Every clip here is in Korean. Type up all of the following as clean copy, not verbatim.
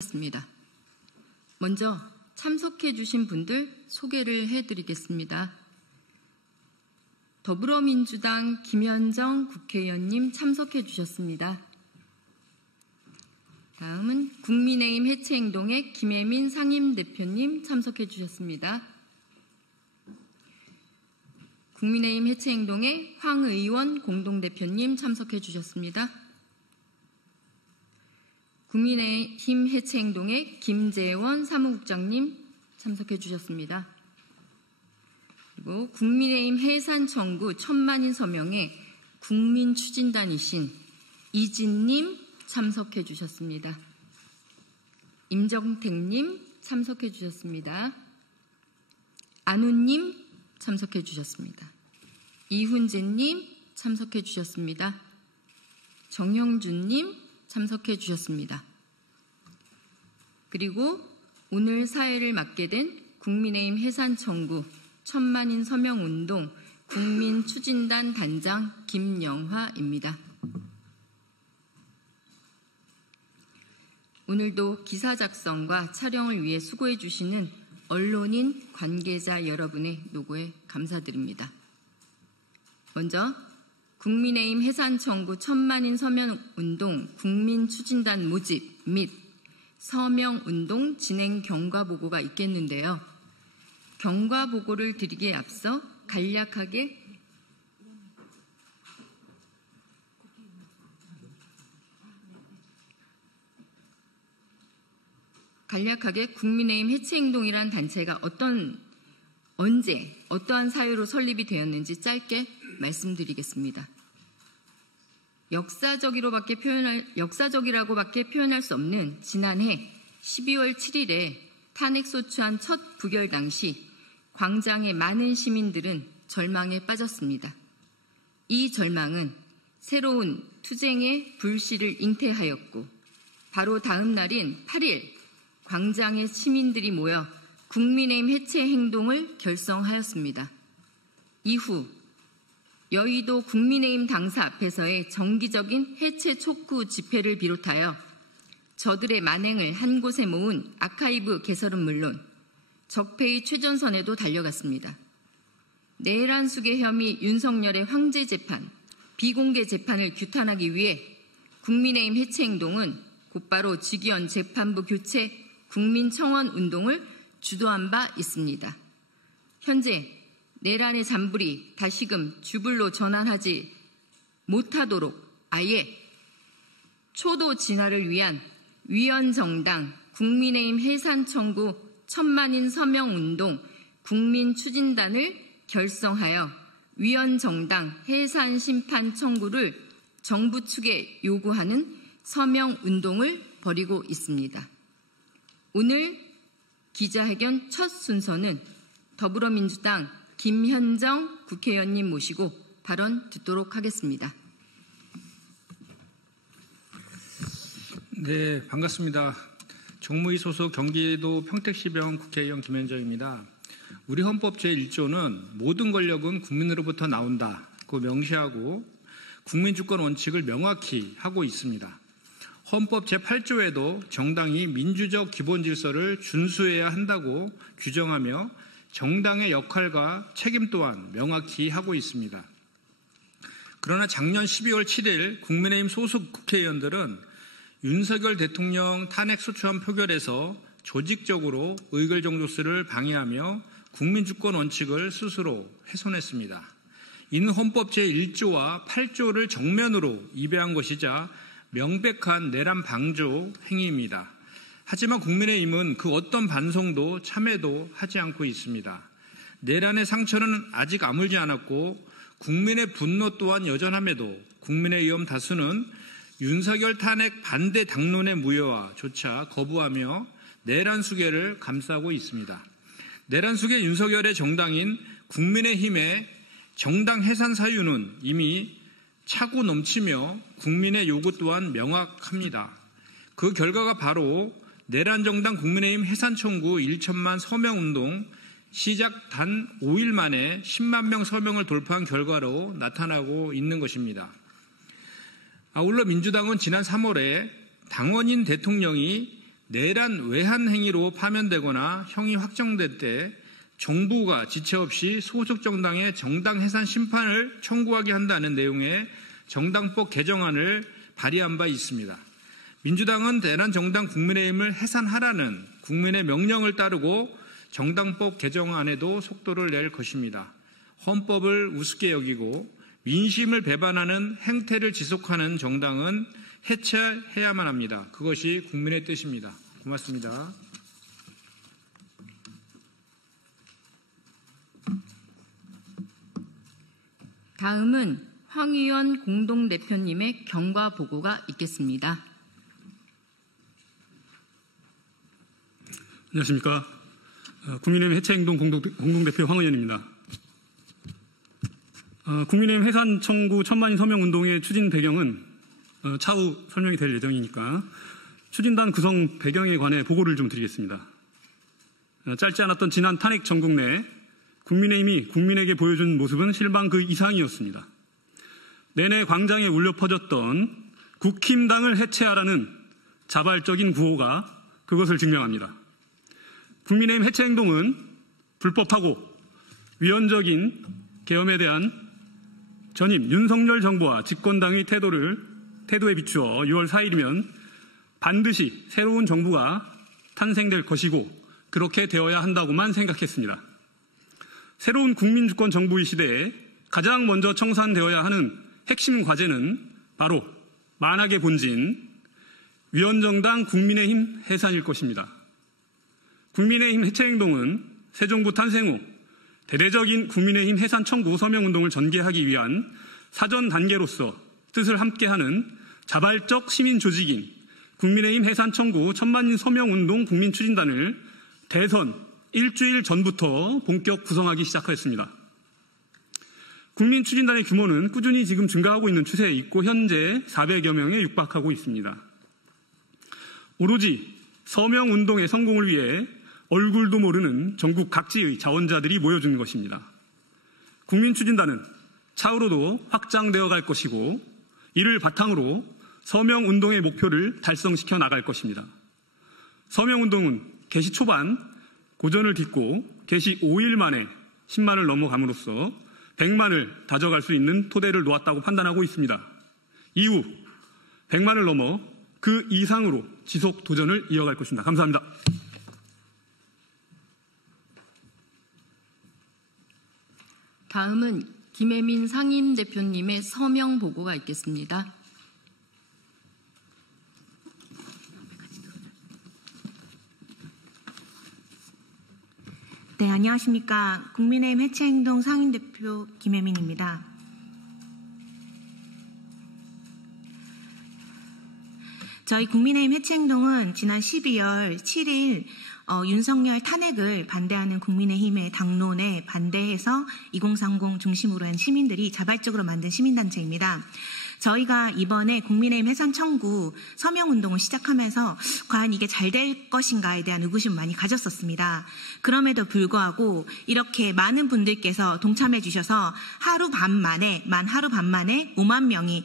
있습니다. 먼저 참석해 주신 분들 소개를 해드리겠습니다. 더불어민주당 김현정 국회의원님 참석해 주셨습니다. 다음은 국민의힘 해체행동의 김혜민 상임대표님 참석해 주셨습니다. 국민의힘 해체행동의 황의원 공동대표님 참석해 주셨습니다. 국민의힘 해체행동의 김재원 사무국장님 참석해 주셨습니다. 그리고 국민의힘 해산청구 1000만인 서명의 국민추진단이신 이진님 참석해 주셨습니다. 임정택님 참석해 주셨습니다. 안우님 참석해 주셨습니다. 이훈재님 참석해 주셨습니다. 정형준님 참석해 주셨습니다. 그리고 오늘 사회를 맡게 된 국민의힘 해산청구 1000만인 서명운동 국민추진단 단장 김영화입니다. 오늘도 기사 작성과 촬영을 위해 수고해 주시는 언론인 관계자 여러분의 노고에 감사드립니다. 먼저 국민의힘 해산청구 1000만인 서명운동 국민추진단 모집 및 서명운동 진행 경과보고가 있겠는데요. 경과보고를 드리기에 앞서 간략하게 국민의힘 해체행동이란 단체가 언제 어떠한 사유로 설립이 되었는지 짧게 말씀드리겠습니다. 역사적이라고밖에 표현할 수 없는 지난해 12월 7일에 탄핵소추안 첫 부결 당시 광장의 많은 시민들은 절망에 빠졌습니다. 이 절망은 새로운 투쟁의 불씨를 잉태하였고 바로 다음 날인 8일 광장의 시민들이 모여 국민의힘 해체 행동을 결성하였습니다. 이후 여의도 국민의힘 당사 앞에서의 정기적인 해체 촉구 집회를 비롯하여 저들의 만행을 한 곳에 모은 아카이브 개설은 물론 적폐의 최전선에도 달려갔습니다. 내란 수괴 혐의 윤석열의 황제 재판, 비공개 재판을 규탄하기 위해 국민의힘 해체 행동은 곧바로 직위원 재판부 교체 국민청원 운동을 주도한 바 있습니다. 현재 내란의 잔불이 다시금 주불로 전환하지 못하도록 아예 초도 진화를 위한 위헌정당 국민의힘 해산청구 1000만인 서명운동 국민추진단을 결성하여 위헌정당 해산심판 청구를 정부 측에 요구하는 서명운동을 벌이고 있습니다. 오늘 기자회견 첫 순서는 더불어민주당 김현정 국회의원님 모시고 발언 듣도록 하겠습니다. 네, 반갑습니다. 정무위 소속 경기도 평택시병 국회의원 김현정입니다. 우리 헌법 제1조는 모든 권력은 국민으로부터 나온다고 명시하고 국민주권 원칙을 명확히 하고 있습니다. 헌법 제8조에도 정당이 민주적 기본질서를 준수해야 한다고 규정하며 정당의 역할과 책임 또한 명확히 하고 있습니다. 그러나 작년 12월 7일 국민의힘 소속 국회의원들은 윤석열 대통령 탄핵소추안 표결에서 조직적으로 의결정족수를 방해하며 국민주권 원칙을 스스로 훼손했습니다. 이는 헌법 제1조와 8조를 정면으로 위배한 것이자 명백한 내란 방조 행위입니다. 하지만 국민의힘은 그 어떤 반성도 참회도 하지 않고 있습니다. 내란의 상처는 아직 아물지 않았고 국민의 분노 또한 여전함에도 국민의힘 다수는 윤석열 탄핵 반대 당론의 무효화조차 거부하며 내란 수괴를 감싸고 있습니다. 내란 수괴 윤석열의 정당인 국민의힘의 정당 해산 사유는 이미 차고 넘치며 국민의 요구 또한 명확합니다. 그 결과가 바로 내란 정당 국민의힘 해산 청구 1천만 서명운동 시작 단 5일 만에 10만 명 서명을 돌파한 결과로 나타나고 있는 것입니다. 아울러 민주당은 지난 3월에 당원인 대통령이 내란 외환 행위로 파면되거나 형이 확정될 때 정부가 지체 없이 소속 정당의 정당 해산 심판을 청구하게 한다는 내용의 정당법 개정안을 발의한 바 있습니다. 민주당은 내란 정당 국민의힘을 해산하라는 국민의 명령을 따르고 정당법 개정안에도 속도를 낼 것입니다. 헌법을 우습게 여기고 민심을 배반하는 행태를 지속하는 정당은 해체해야만 합니다. 그것이 국민의 뜻입니다. 고맙습니다. 다음은 황의원 공동대표님의 경과 보고가 있겠습니다. 안녕하십니까. 국민의힘 해체행동 공동대표 황의원입니다. 국민의힘 해산 청구 1000만인 서명운동의 추진 배경은 차후 설명이 될 예정이니까 추진단 구성 배경에 관해 보고를 좀 드리겠습니다. 짧지 않았던 지난 탄핵 전국 내 국민의힘이 국민에게 보여준 모습은 실망 그 이상이었습니다. 내내 광장에 울려 퍼졌던 국힘당을 해체하라는 자발적인 구호가 그것을 증명합니다. 국민의힘 해체행동은 불법하고 위헌적인 계엄에 대한 전임 윤석열 정부와 집권당의 태도에 비추어 6월 4일이면 반드시 새로운 정부가 탄생될 것이고 그렇게 되어야 한다고만 생각했습니다. 새로운 국민주권 정부의 시대에 가장 먼저 청산되어야 하는 핵심 과제는 바로 만악의 본진, 위헌정당 국민의힘 해산일 것입니다. 국민의힘 해체행동은 새 정부 탄생 후 대대적인 국민의힘 해산 청구 서명운동을 전개하기 위한 사전 단계로서 뜻을 함께하는 자발적 시민조직인 국민의힘 해산 청구 1000만인 서명운동 국민추진단을 대선 일주일 전부터 본격 구성하기 시작하였습니다. 국민추진단의 규모는 꾸준히 지금 증가하고 있는 추세에 있고 현재 400여 명에 육박하고 있습니다. 오로지 서명운동의 성공을 위해 얼굴도 모르는 전국 각지의 자원자들이 모여준 것입니다. 국민추진단은 차후로도 확장되어 갈 것이고 이를 바탕으로 서명운동의 목표를 달성시켜 나갈 것입니다. 서명운동은 개시 초반 고전을 딛고 개시 5일 만에 10만을 넘어감으로써 100만을 다져갈 수 있는 토대를 놓았다고 판단하고 있습니다. 이후 100만을 넘어 그 이상으로 지속 도전을 이어갈 것입니다. 감사합니다. 다음은 김혜민 상임대표님의 서명 보고가 있겠습니다. 네, 안녕하십니까. 국민의힘 해체행동 상임대표 김혜민입니다. 저희 국민의힘 해체행동은 지난 12월 7일 윤석열 탄핵을 반대하는 국민의힘의 당론에 반대해서 2030 중심으로 한 시민들이 자발적으로 만든 시민단체입니다. 저희가 이번에 국민의힘 해산 청구 서명운동을 시작하면서 과연 이게 잘 될 것인가에 대한 의구심을 많이 가졌었습니다. 그럼에도 불구하고 이렇게 많은 분들께서 동참해 주셔서 하루 반 만에 5만 명이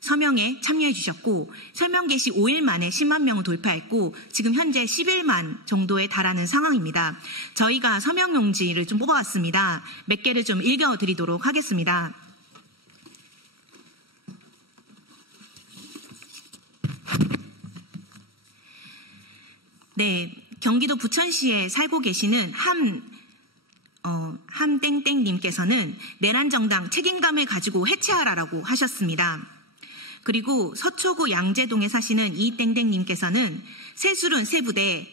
서명에 참여해 주셨고 서명 개시 5일 만에 10만 명을 돌파했고 지금 현재 11만 정도에 달하는 상황입니다. 저희가 서명 용지를 좀 뽑아왔습니다. 몇 개를 좀 읽어드리도록 하겠습니다. 네, 경기도 부천시에 살고 계시는 함땡땡님께서는 내란정당 책임감을 가지고 해체하라라고 하셨습니다. 그리고 서초구 양재동에 사시는 이땡땡님께서는 새술은 새부대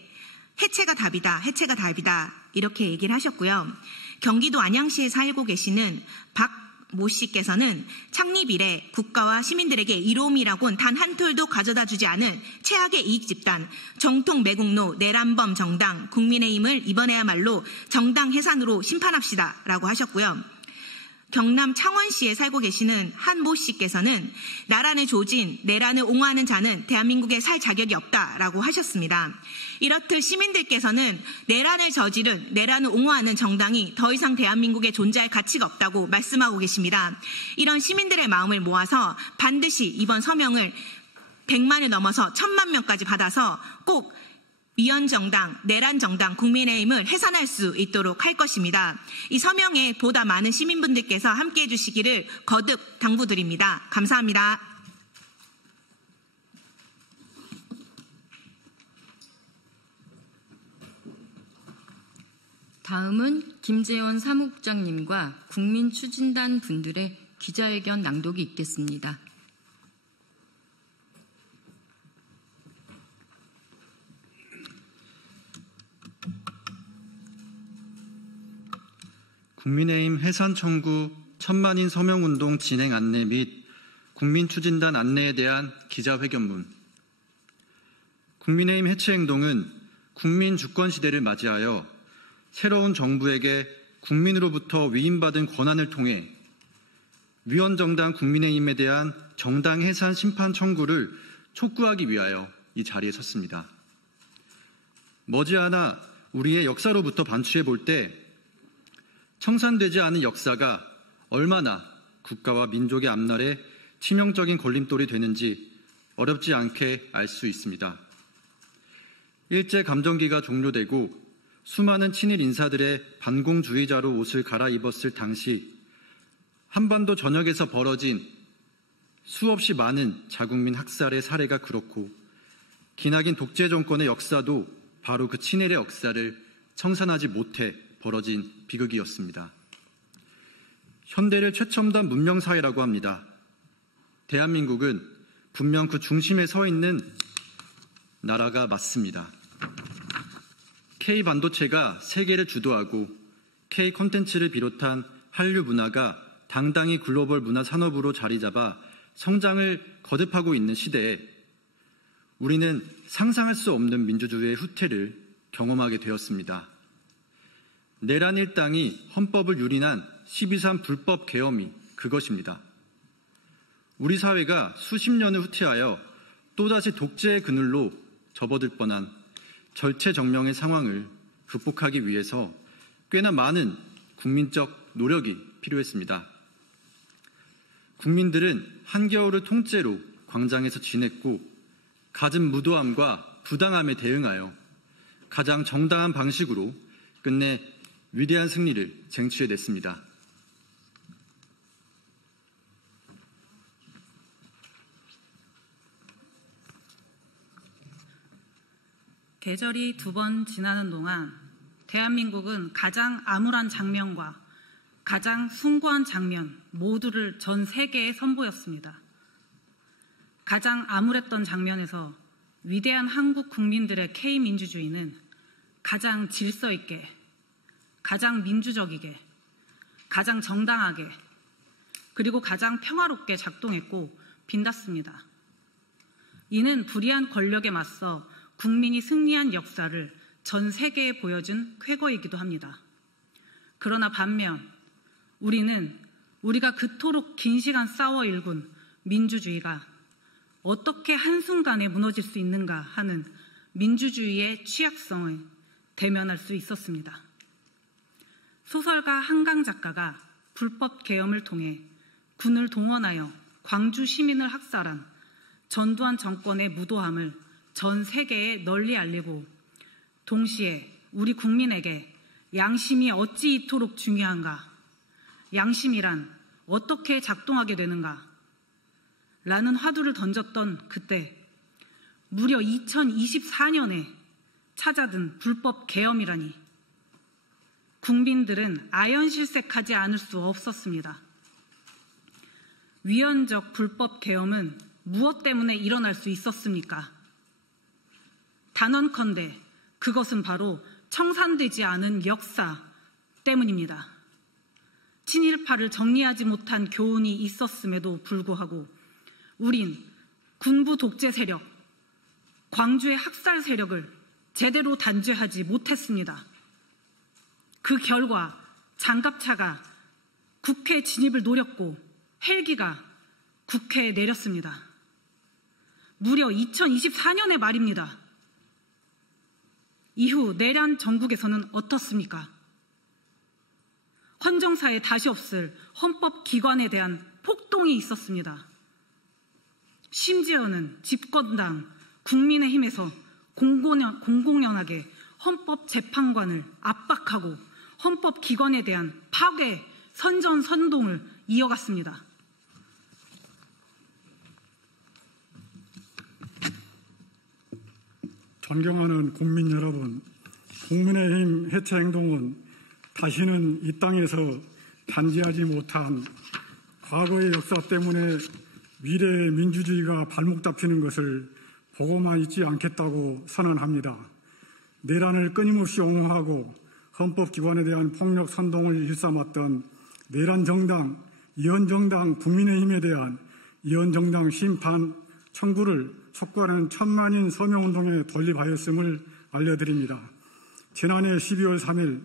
해체가 답이다 이렇게 얘기를 하셨고요. 경기도 안양시에 살고 계시는 박모 씨께서는 창립 이래 국가와 시민들에게 이로움이라곤 단 한 톨도 가져다 주지 않은 최악의 이익집단 정통 매국노 내란범 정당 국민의힘을 이번에야말로 정당 해산으로 심판합시다 라고 하셨고요. 경남 창원시에 살고 계시는 한모 씨께서는 나란을 조진, 내란을 옹호하는 자는 대한민국에 살 자격이 없다라고 하셨습니다. 이렇듯 시민들께서는 내란을 저지른, 내란을 옹호하는 정당이 더 이상 대한민국에 존재할 가치가 없다고 말씀하고 계십니다. 이런 시민들의 마음을 모아서 반드시 이번 서명을 100만을 넘어서 1000만 명까지 받아서 꼭 위원정당, 내란정당, 국민의힘을 해산할 수 있도록 할 것입니다. 이 서명에 보다 많은 시민분들께서 함께해 주시기를 거듭 당부드립니다. 감사합니다. 다음은 김재원 사무국장님과 국민추진단 분들의 기자회견 낭독이 있겠습니다. 국민의힘 해산 청구 1000만인 서명운동 진행 안내 및 국민추진단 안내에 대한 기자회견문. 국민의힘 해체행동은 국민 주권 시대를 맞이하여 새로운 정부에게 국민으로부터 위임받은 권한을 통해 위원정당 국민의힘에 대한 정당 해산 심판 청구를 촉구하기 위하여 이 자리에 섰습니다. 머지않아 우리의 역사로부터 반추해 볼 때 청산되지 않은 역사가 얼마나 국가와 민족의 앞날에 치명적인 걸림돌이 되는지 어렵지 않게 알 수 있습니다. 일제감정기가 종료되고 수많은 친일 인사들의 반공주의자로 옷을 갈아입었을 당시 한반도 전역에서 벌어진 수없이 많은 자국민 학살의 사례가 그렇고 기나긴 독재 정권의 역사도 바로 그 친일의 역사를 청산하지 못해 벌어진 비극이었습니다. 현대를 최첨단 문명사회라고 합니다. 대한민국은 분명 그 중심에 서 있는 나라가 맞습니다. K반도체가 세계를 주도하고 K콘텐츠를 비롯한 한류 문화가 당당히 글로벌 문화 산업으로 자리 잡아 성장을 거듭하고 있는 시대에 우리는 상상할 수 없는 민주주의의 후퇴를 경험하게 되었습니다. 내란 일당이 헌법을 유린한 12.3 불법 계엄이 그것입니다. 우리 사회가 수십 년을 후퇴하여 또다시 독재의 그늘로 접어들 뻔한 절체정명의 상황을 극복하기 위해서 꽤나 많은 국민적 노력이 필요했습니다. 국민들은 한겨울을 통째로 광장에서 지냈고 갖은 무도함과 부당함에 대응하여 가장 정당한 방식으로 끝내 위대한 승리를 쟁취해냈습니다. 계절이 2번 지나는 동안 대한민국은 가장 암울한 장면과 가장 숭고한 장면 모두를 전 세계에 선보였습니다. 가장 암울했던 장면에서 위대한 한국 국민들의 K민주주의는 가장 질서 있게, 가장 민주적이게, 가장 정당하게, 그리고 가장 평화롭게 작동했고 빛났습니다. 이는 불의한 권력에 맞서 국민이 승리한 역사를 전 세계에 보여준 쾌거이기도 합니다. 그러나 반면 우리는 우리가 그토록 긴 시간 싸워 일군 민주주의가 어떻게 한순간에 무너질 수 있는가 하는 민주주의의 취약성을 대면할 수 있었습니다. 소설가 한강 작가가 불법 계엄을 통해 군을 동원하여 광주 시민을 학살한 전두환 정권의 무도함을 전 세계에 널리 알리고 동시에 우리 국민에게 양심이 어찌 이토록 중요한가, 양심이란 어떻게 작동하게 되는가 라는 화두를 던졌던 그때 무려 2024년에 찾아든 불법 계엄이라니 국민들은 아연실색하지 않을 수 없었습니다. 위헌적 불법 계엄은 무엇 때문에 일어날 수 있었습니까? 단언컨대 그것은 바로 청산되지 않은 역사 때문입니다. 친일파를 정리하지 못한 교훈이 있었음에도 불구하고 우린 군부 독재 세력, 광주의 학살 세력을 제대로 단죄하지 못했습니다. 그 결과 장갑차가 국회 진입을 노렸고 헬기가 국회에 내렸습니다. 무려 2024년의 말입니다. 이후 내란 전국에서는 어떻습니까? 헌정사에 다시 없을 헌법기관에 대한 폭동이 있었습니다. 심지어는 집권당 국민의힘에서 공공연하게 헌법재판관을 압박하고 헌법기관에 대한 파괴, 선전선동을 이어갔습니다. 존경하는 국민 여러분, 국민의힘 해체 행동은 다시는 이 땅에서 단지하지 못한 과거의 역사 때문에 미래의 민주주의가 발목 잡히는 것을 보고만 있지 않겠다고 선언합니다. 내란을 끊임없이 옹호하고 헌법기관에 대한 폭력 선동을 일삼았던 내란정당, 이원정당 국민의힘에 대한 이원정당 심판 청구를 촉구하는 천만인 서명운동에 돌입하였음을 알려드립니다. 지난해 12월 3일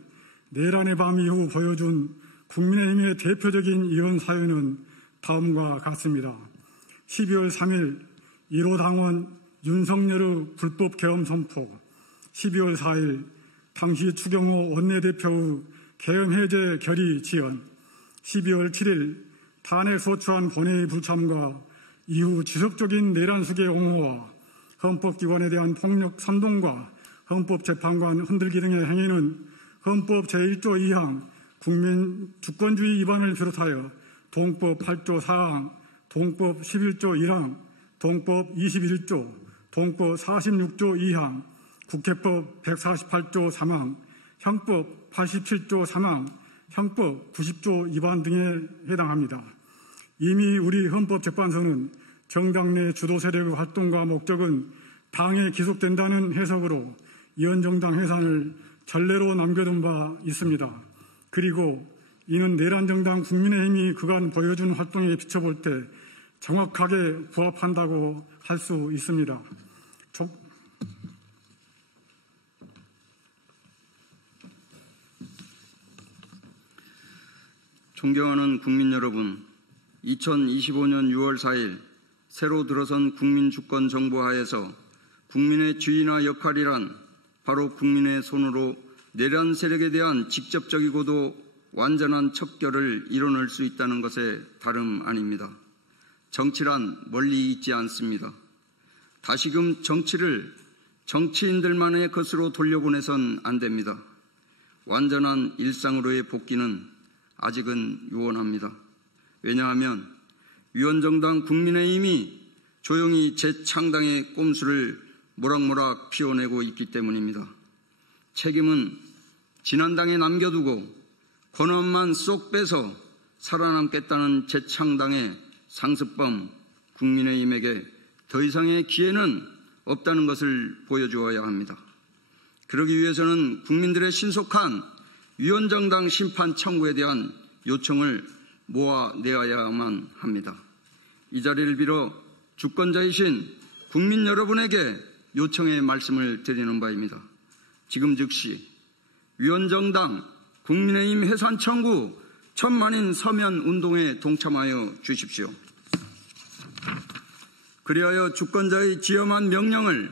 내란의 밤 이후 보여준 국민의힘의 대표적인 이원 사유는 다음과 같습니다. 12월 3일 1호 당원 윤석열의 불법 계엄 선포, 12월 4일 당시 추경호 원내대표의 계엄 해제 결의 지연, 12월 7일 탄핵 소추안 본회의 불참과 이후 지속적인 내란 수계 옹호와 헌법기관에 대한 폭력 선동과 헌법재판관 흔들기 등의 행위는 헌법 제1조 2항 국민 주권주의 위반을 비롯하여 동법 8조 4항, 동법 11조 1항, 동법 21조, 동법 46조 2항, 국회법 148조 3항, 형법 87조 3항, 형법 90조 위반 등에 해당합니다. 이미 우리 헌법재판소는 정당 내 주도 세력의 활동과 목적은 당에 기속된다는 해석으로 이원정당 해산을 전례로 남겨둔 바 있습니다. 그리고 이는 내란정당 국민의힘이 그간 보여준 활동에 비춰볼 때 정확하게 부합한다고 할 수 있습니다. 존경하는 국민 여러분, 2025년 6월 4일 새로 들어선 국민주권 정부 하에서 국민의 지위나 역할이란 바로 국민의 손으로 내란 세력에 대한 직접적이고도 완전한 척결을 이뤄낼 수 있다는 것에 다름 아닙니다. 정치란 멀리 있지 않습니다. 다시금 정치를 정치인들만의 것으로 돌려보내선 안 됩니다. 완전한 일상으로의 복귀는 아직은 요원합니다. 왜냐하면 위원정당 국민의힘이 조용히 재창당의 꼼수를 모락모락 피워내고 있기 때문입니다. 책임은 지난당에 남겨두고 권한만 쏙 빼서 살아남겠다는 재창당의 상습범 국민의힘에게 더 이상의 기회는 없다는 것을 보여주어야 합니다. 그러기 위해서는 국민들의 신속한 위원정당 심판 청구에 대한 요청을 모아내야만 합니다. 이 자리를 빌어 주권자이신 국민 여러분에게 요청의 말씀을 드리는 바입니다. 지금 즉시 위원정당 국민의힘 해산 청구 천만인 서면 운동에 동참하여 주십시오. 그리하여 주권자의 지엄한 명령을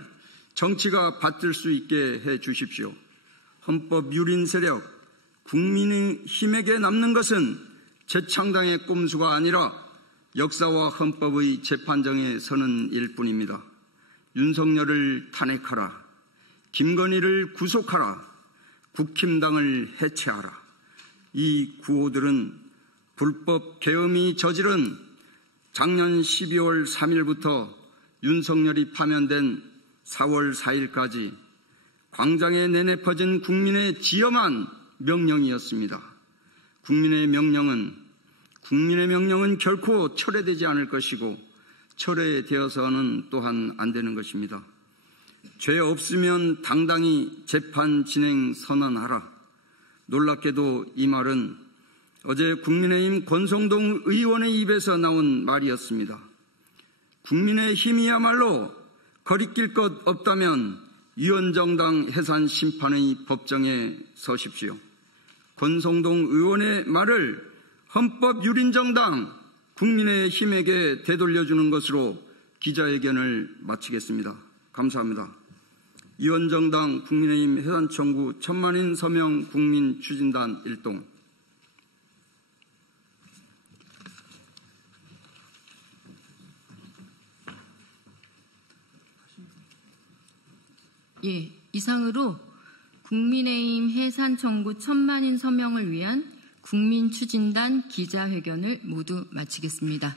정치가 받들 수 있게 해 주십시오. 헌법 유린 세력 국민의힘에게 남는 것은 재창당의 꼼수가 아니라 역사와 헌법의 재판정에 서는 일뿐입니다. 윤석열을 탄핵하라. 김건희를 구속하라. 국힘당을 해체하라. 이 구호들은 불법 계엄이 저지른 작년 12월 3일부터 윤석열이 파면된 4월 4일까지 광장에 내내 퍼진 국민의 지엄한 명령이었습니다. 국민의 명령은 결코 철회되지 않을 것이고 철회되어서는 또한 안 되는 것입니다. 죄 없으면 당당히 재판 진행 선언하라. 놀랍게도 이 말은 어제 국민의힘 권성동 의원의 입에서 나온 말이었습니다. 국민의힘이야말로 거리낄 것 없다면 위원정당 해산 심판의 법정에 서십시오. 권성동 의원의 말을 헌법 유린정당 국민의힘에게 되돌려주는 것으로 기자회견을 마치겠습니다. 감사합니다. 위원정당 국민의힘 해산 청구 천만인 서명 국민 추진단 일동. 예, 이상으로 국민의힘 해산 청구 1,000만인 서명을 위한 국민추진단 기자회견을 모두 마치겠습니다.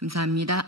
감사합니다.